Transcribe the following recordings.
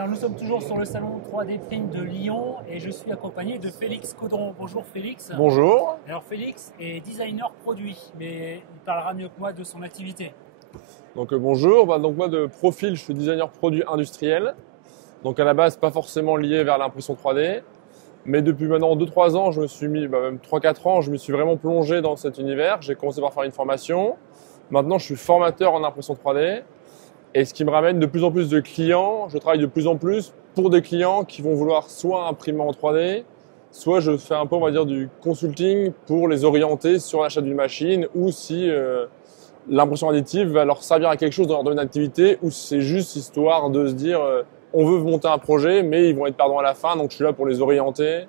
Alors nous sommes toujours sur le salon 3D Print de Lyon et je suis accompagné de Félix Caudron. Bonjour Félix. Bonjour. Alors Félix est designer produit, mais il parlera mieux que moi de son activité. Donc bonjour, donc moi de profil je suis designer produit industriel. Donc à la base pas forcément lié vers l'impression 3D. Mais depuis maintenant 2-3 ans, je me suis mis, même 3-4 ans, je me suis vraiment plongé dans cet univers. J'ai commencé par faire une formation. Maintenant je suis formateur en impression 3D. Et ce qui me ramène de plus en plus de clients, je travaille de plus en plus pour des clients qui vont vouloir soit imprimer en 3D, soit je fais un peu, on va dire, du consulting pour les orienter sur l'achat d'une machine ou si l'impression additive va leur servir à quelque chose dans leur domaine d'activité ou si c'est juste histoire de se dire on veut monter un projet mais ils vont être perdants à la fin, donc je suis là pour les orienter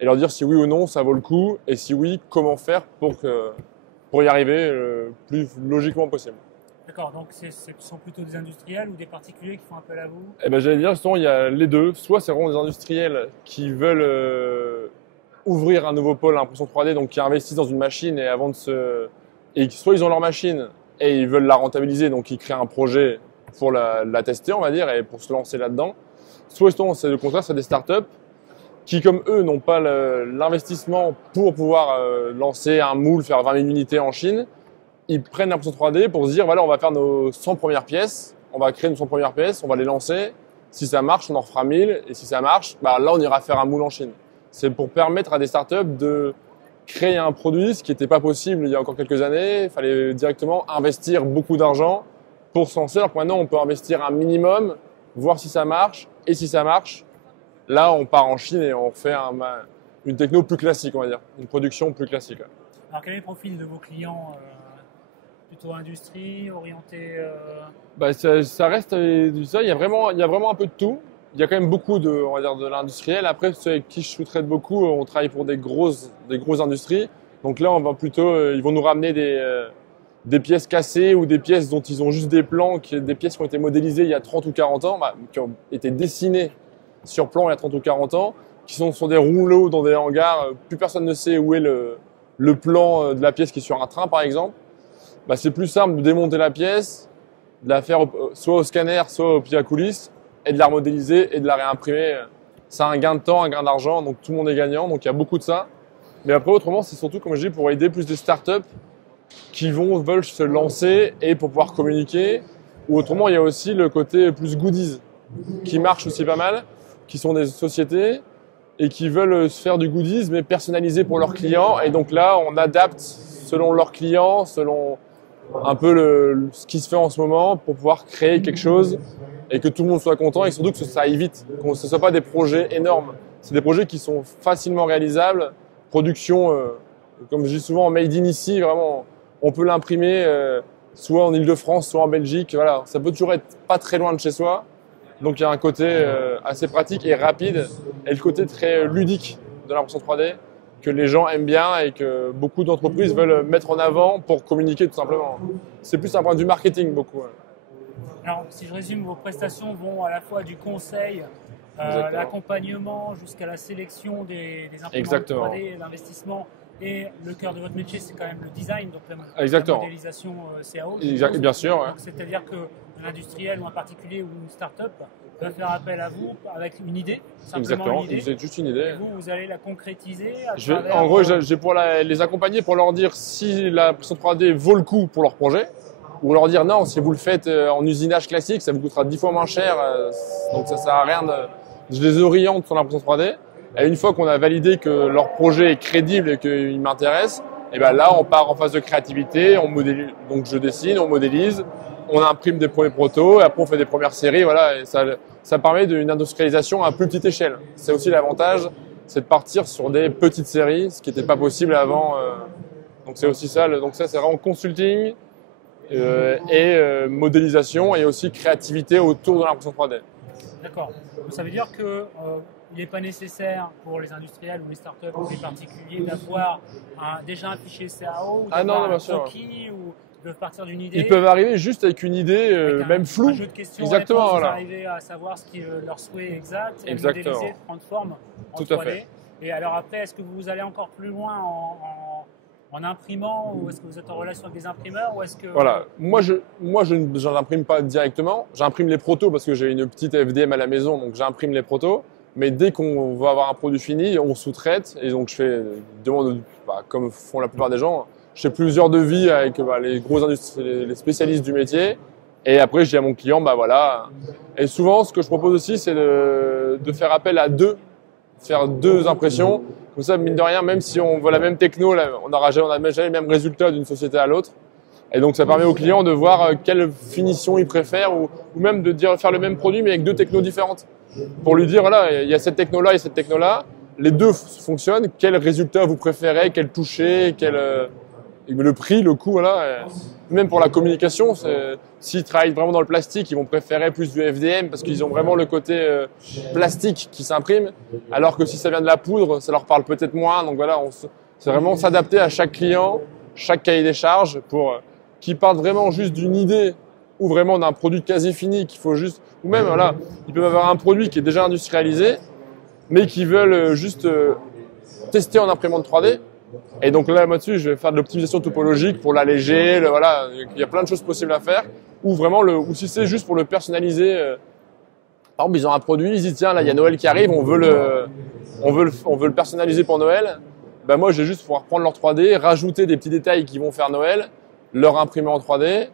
et leur dire si oui ou non ça vaut le coup et si oui, comment faire pour y arriver le plus logiquement possible. D'accord, donc ce sont plutôt des industriels ou des particuliers qui font appel à vous? Eh ben, j'allais dire, justement, il y a les deux. Soit c'est vraiment des industriels qui veulent ouvrir un nouveau pôle à l'impression 3D, donc qui investissent dans une machine et et soit ils ont leur machine et ils veulent la rentabiliser, donc ils créent un projet pour la tester, on va dire, et pour se lancer là-dedans. Soit justement, c'est le contraire, c'est des startups qui, comme eux, n'ont pas l'investissement pour pouvoir lancer un moule, faire 20 000 unités en Chine. Ils prennent l'impression 3D pour se dire, voilà, on va faire nos 100 premières pièces, on va créer nos 100 premières pièces, on va les lancer. Si ça marche, on en refera 1000. Et si ça marche, bah là, on ira faire un moule en Chine. C'est pour permettre à des startups de créer un produit, ce qui n'était pas possible il y a encore quelques années. Il fallait directement investir beaucoup d'argent pour se lancer. Alors que maintenant, on peut investir un minimum, voir si ça marche. Et si ça marche, là, on part en Chine et on fait une techno plus classique, on va dire. Une production plus classique. Alors quel est le profil de vos clients? Plutôt industrie, orienté Bah, ça reste ça. Il y a vraiment un peu de tout. Il y a quand même beaucoup on va dire, de l'industriel. Après, ceux avec qui je sous-traite beaucoup, on travaille pour des grosses industries. Donc là, on va plutôt, ils vont nous ramener des pièces cassées ou des pièces dont ils ont juste des plans, des pièces qui ont été modélisées il y a 30 ou 40 ans, qui ont été dessinées sur plan il y a 30 ou 40 ans, qui sont sur des rouleaux dans des hangars. Plus personne ne sait où est le plan de la pièce qui est sur un train, par exemple. Bah, c'est plus simple de démonter la pièce, de la faire soit au scanner, soit au pied à coulisses, et de la remodéliser et de la réimprimer. C'est un gain de temps, un gain d'argent, donc tout le monde est gagnant, donc il y a beaucoup de ça. Mais après, autrement, c'est surtout, comme je dis, pour aider plus des startups qui veulent se lancer et pour pouvoir communiquer. Ou autrement, il y a aussi le côté plus goodies, qui marche aussi pas mal, qui sont des sociétés et qui veulent se faire du goodies, mais personnalisé pour leurs clients. Et donc là, on adapte selon leurs clients, selon un peu ce qui se fait en ce moment pour pouvoir créer quelque chose et que tout le monde soit content et surtout que ça aille vite, que ce ne soit pas des projets énormes. C'est des projets qui sont facilement réalisables, production, comme je dis souvent, made in ici, vraiment, on peut l'imprimer soit en Ile-de-France, soit en Belgique, voilà. Ça peut toujours être pas très loin de chez soi, donc il y a un côté assez pratique et rapide et le côté très ludique de l'impression 3D que les gens aiment bien et que beaucoup d'entreprises veulent mettre en avant pour communiquer tout simplement. C'est plus un point de vue marketing beaucoup. Alors si je résume, vos prestations vont à la fois du conseil, l'accompagnement jusqu'à la sélection des imprimantes 3D, l'investissement et le cœur de votre métier c'est quand même le design, donc la modélisation CAO. Bien sûr. Ouais. C'est-à-dire que l'industriel ou un particulier ou une start-up va faire appel à vous avec une idée, simplement une idée. C'est juste une idée. Et vous allez la concrétiser En gros, j'ai pour les accompagner pour leur dire si l'impression 3D vaut le coup pour leur projet, ou leur dire non, si vous le faites en usinage classique, ça vous coûtera 10 fois moins cher, donc ça sert à rien je les oriente sur l'impression 3D. Et une fois qu'on a validé que leur projet est crédible et qu'il m'intéresse, et ben là, on part en phase de créativité, on modélise, donc je dessine, on modélise, on imprime des premiers protos, et après on fait des premières séries, voilà, et ça permet d'une industrialisation à plus petite échelle. C'est aussi l'avantage, c'est de partir sur des petites séries, ce qui n'était pas possible avant. Donc c'est aussi ça, donc ça c'est vraiment consulting et modélisation et aussi créativité autour de l'impression 3D. D'accord. Donc ça veut dire que il n'est pas nécessaire pour les industriels ou les startups ou les particuliers d'avoir déjà un fichier CAO ou d'avoir un croquis ou ils peuvent partir d'une idée. Ils peuvent arriver juste avec une idée, même floue. Un jeu de questions. Exactement. Voilà. Arriver à savoir ce qui est leur souhait exact et modéliser, de prendre forme en 3D. Et alors après, est-ce que vous allez encore plus loin en imprimant, ou est-ce que vous êtes en relation avec des imprimeurs, ou est-ce que… Voilà, moi je n'en imprime pas directement, j'imprime les protos parce que j'ai une petite FDM à la maison, donc j'imprime les protos, mais dès qu'on va avoir un produit fini, on sous-traite, et donc je fais demande, comme font la plupart des gens, je fais plusieurs devis avec les gros les spécialistes du métier, et après je dis à mon client, voilà. Et souvent ce que je propose aussi, c'est de faire appel à faire deux impressions. Comme ça, mine de rien, même si on voit la même techno, on n'a jamais les mêmes résultats d'une société à l'autre. Et donc, ça permet au client de voir quelle finition il préfère ou même de faire le même produit mais avec deux technos différentes. Pour lui dire, voilà, il y a cette techno-là et cette techno-là, les deux fonctionnent, quel résultat vous préférez, quel toucher, le prix, le coût, voilà. Même pour la communication, s'ils travaillent vraiment dans le plastique, ils vont préférer plus du FDM parce qu'ils ont vraiment le côté plastique qui s'imprime, alors que si ça vient de la poudre, ça leur parle peut-être moins. Donc voilà, c'est vraiment s'adapter à chaque client, chaque cahier des charges pour qu'ils partent vraiment juste d'une idée ou vraiment d'un produit quasi fini qu'il faut juste, ou même voilà, ils peuvent avoir un produit qui est déjà industrialisé, mais qui veulent juste tester en imprimante 3D. Et donc là, moi-dessus, je vais faire de l'optimisation topologique pour l'alléger. Voilà, il y a plein de choses possibles à faire. Ou vraiment, ou si c'est juste pour le personnaliser. Par exemple, ils ont un produit, ils disent tiens, là, il y a Noël qui arrive, on veut le personnaliser pour Noël. Moi, je vais juste pouvoir prendre leur 3D, rajouter des petits détails qui vont faire Noël, leur imprimer en 3D.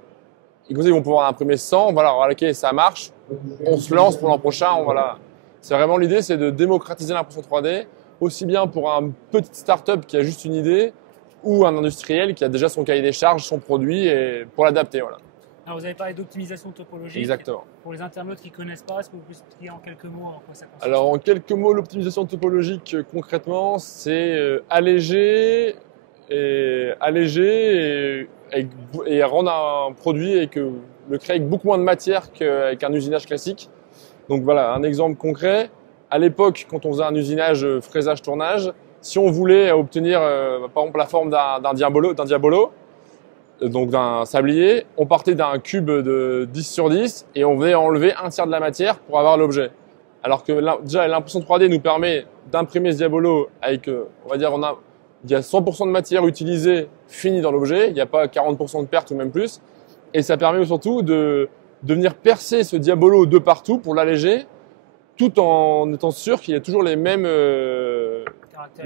Et comme ça, ils vont pouvoir imprimer 100. Voilà, ok, ça marche. On se lance pour l'an prochain. Voilà. C'est vraiment l'idée, c'est de démocratiser l'impression 3D. Aussi bien pour un petit start-up qui a juste une idée ou un industriel qui a déjà son cahier des charges, son produit et pour l'adapter. Voilà. Alors vous avez parlé d'optimisation topologique. Exactement. Pour les internautes qui ne connaissent pas, est-ce que vous pouvez expliquer en quelques mots en quoi ça consiste? Alors en quelques mots, l'optimisation topologique concrètement, c'est alléger et rendre un produit et le créer avec beaucoup moins de matière qu'avec un usinage classique. Donc voilà, un exemple concret. À l'époque, quand on faisait un usinage fraisage-tournage, si on voulait obtenir par exemple la forme d'un diabolo, donc d'un sablier, on partait d'un cube de 10 sur 10 et on venait enlever un tiers de la matière pour avoir l'objet. Alors que déjà l'impression 3D nous permet d'imprimer ce diabolo avec, on va dire, il y a 100% de matière utilisée finie dans l'objet, il n'y a pas 40% de perte ou même plus. Et ça permet surtout de venir percer ce diabolo de partout pour l'alléger, tout en étant sûr qu'il y a toujours les mêmes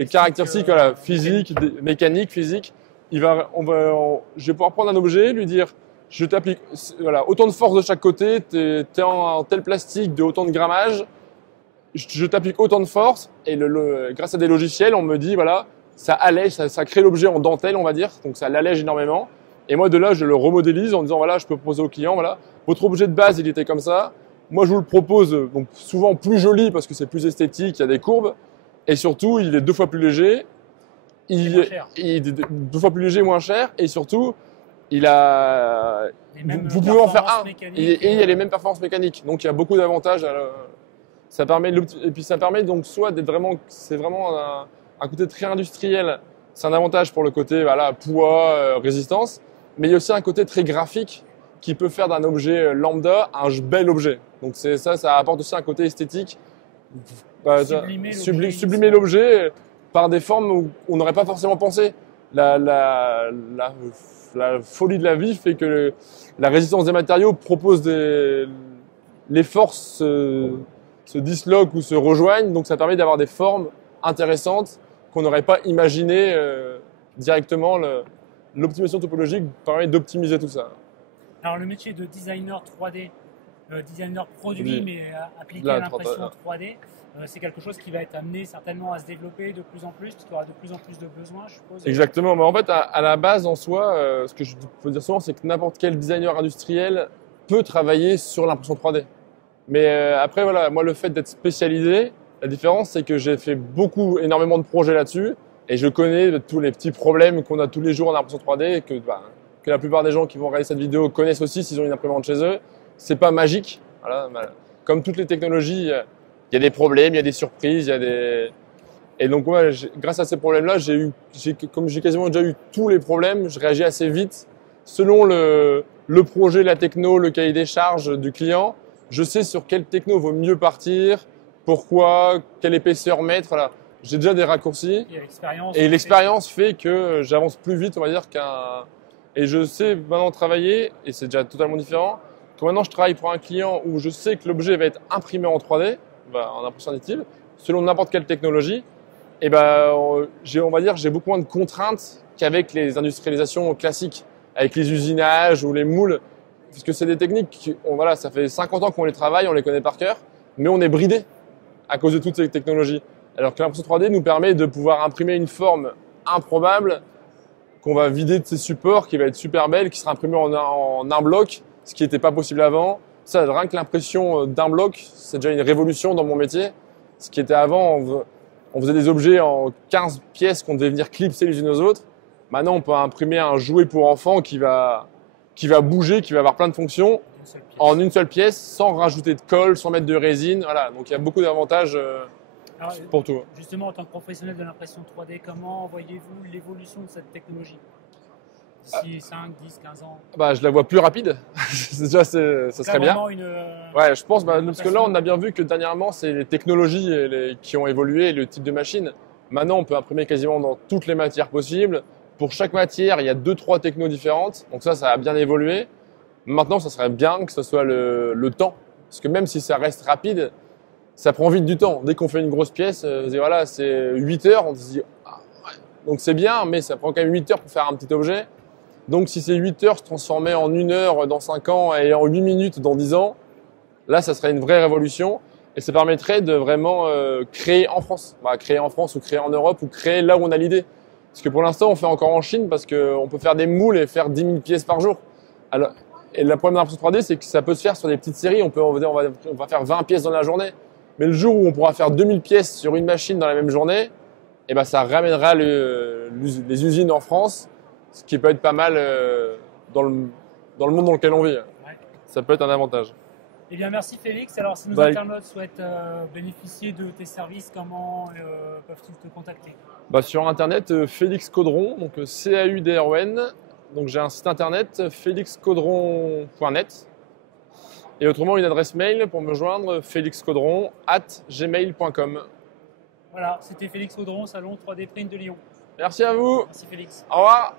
caractéristiques physiques, mécaniques, physiques. Je vais pouvoir prendre un objet, lui dire, je t'applique autant de force de chaque côté, t'es en tel plastique de autant de grammage, je t'applique autant de force et grâce à des logiciels, on me dit voilà, ça allège, ça crée l'objet en dentelle, on va dire, donc ça l'allège énormément. Et moi de là, je le remodélise en disant voilà, je peux proposer au client voilà, votre objet de base, il était comme ça. Moi, je vous le propose donc souvent plus joli parce que c'est plus esthétique, il y a des courbes. Et surtout, il est 2 fois plus léger. Il est 2 fois plus léger, moins cher. Et surtout, vous pouvez en faire un. Et il y a les mêmes performances mécaniques. Donc, il y a beaucoup d'avantages. Ça permet donc soit d'être vraiment… C'est vraiment un côté très industriel. C'est un avantage pour le côté poids, résistance. Mais il y a aussi un côté très graphique qui peut faire d'un objet lambda un bel objet. Donc ça apporte aussi un côté esthétique. Sublimer l'objet par des formes où on n'aurait pas forcément pensé. La folie de la vie fait que la résistance des matériaux propose les forces se disloquent ou se rejoignent, donc ça permet d'avoir des formes intéressantes qu'on n'aurait pas imaginées directement. L'optimisation topologique permet d'optimiser tout ça. Alors le métier de designer 3D, designer produit, mais appliqué à l'impression 3D, c'est quelque chose qui va être amené certainement à se développer de plus en plus, parce qu'il y aura de plus en plus de besoins, je suppose. Exactement, mais en fait à la base en soi, ce que je peux dire souvent, c'est que n'importe quel designer industriel peut travailler sur l'impression 3D. Mais après voilà, moi le fait d'être spécialisé, la différence c'est que j'ai fait énormément de projets là-dessus, et je connais tous les petits problèmes qu'on a tous les jours en impression 3D, et que la plupart des gens qui vont regarder cette vidéo connaissent aussi s'ils ont une imprimante chez eux. C'est pas magique. Voilà. Comme toutes les technologies, il y a des problèmes, il y a des surprises, Et donc, grâce à ces problèmes-là, comme j'ai quasiment déjà eu tous les problèmes, je réagis assez vite. Selon le projet, la techno, le cahier des charges du client, je sais sur quelle techno vaut mieux partir, pourquoi, quelle épaisseur mettre. Voilà. j'ai déjà des raccourcis. Et l'expérience fait que j'avance plus vite, on va dire, qu'un... Et je sais maintenant travailler, et c'est déjà totalement différent, que maintenant je travaille pour un client où je sais que l'objet va être imprimé en 3D, en impression additive, selon n'importe quelle technologie, et on va dire j'ai beaucoup moins de contraintes qu'avec les industrialisations classiques, avec les usinages ou les moules, parce que c'est des techniques, voilà, ça fait 50 ans qu'on les travaille, on les connaît par cœur, mais on est bridé à cause de toutes ces technologies. Alors que l'impression 3D nous permet de pouvoir imprimer une forme improbable qu'on va vider de ses supports, qui va être super belle, qui sera imprimée en un bloc, ce qui n'était pas possible avant. Ça, rien que l'impression d'un bloc, c'est déjà une révolution dans mon métier. Ce qui était avant, on faisait des objets en 15 pièces qu'on devait venir clipser les unes aux autres. Maintenant, on peut imprimer un jouet pour enfants qui va bouger, qui va avoir plein de fonctions en une seule pièce, sans rajouter de colle, sans mettre de résine. Voilà, donc il y a beaucoup d'avantages pour tout. Justement, en tant que professionnel de l'impression 3D, comment voyez-vous l'évolution de cette technologie d'ici 5, 10, 15 ans? Je la vois plus rapide. Déjà, ça serait bien. Ouais, je pense, parce que là, on a bien vu que dernièrement, c'est les technologies qui ont évolué, le type de machine. Maintenant, on peut imprimer quasiment dans toutes les matières possibles. Pour chaque matière, il y a 2-3 technos différentes. Donc ça a bien évolué. Maintenant, ça serait bien que ce soit le temps. Parce que même si ça reste rapide, ça prend vite du temps. Dès qu'on fait une grosse pièce, voilà, c'est 8 heures, on se dit ah, ouais. Donc c'est bien, mais ça prend quand même 8 heures pour faire un petit objet. Donc si c'est 8 heures se transformer en 1 heure dans 5 ans et en 8 minutes dans 10 ans, là, ça serait une vraie révolution. Et ça permettrait de vraiment créer en France. Créer en France ou créer en Europe ou créer là où on a l'idée. Parce que pour l'instant, on fait encore en Chine parce qu'on peut faire des moules et faire 10 000 pièces par jour. Alors, et le problème de l'impression 3D, c'est que ça peut se faire sur des petites séries. On va faire 20 pièces dans la journée. Mais le jour où on pourra faire 2000 pièces sur une machine dans la même journée, ça ramènera les usines en France, ce qui peut être pas mal dans le monde dans lequel on vit. Ouais. Ça peut être un avantage. Eh bien, merci Félix. Alors, si nos internautes souhaitent bénéficier de tes services, comment peuvent-ils te contacter? Sur Internet, Félix Caudron, donc CAUDRON. Donc, j'ai un site internet, felixcaudron.net. Et autrement, une adresse mail pour me joindre, felixcaudron@gmail.com. Voilà, c'était Félix Caudron, salon 3D Print de Lyon. Merci à vous. Merci Félix. Au revoir.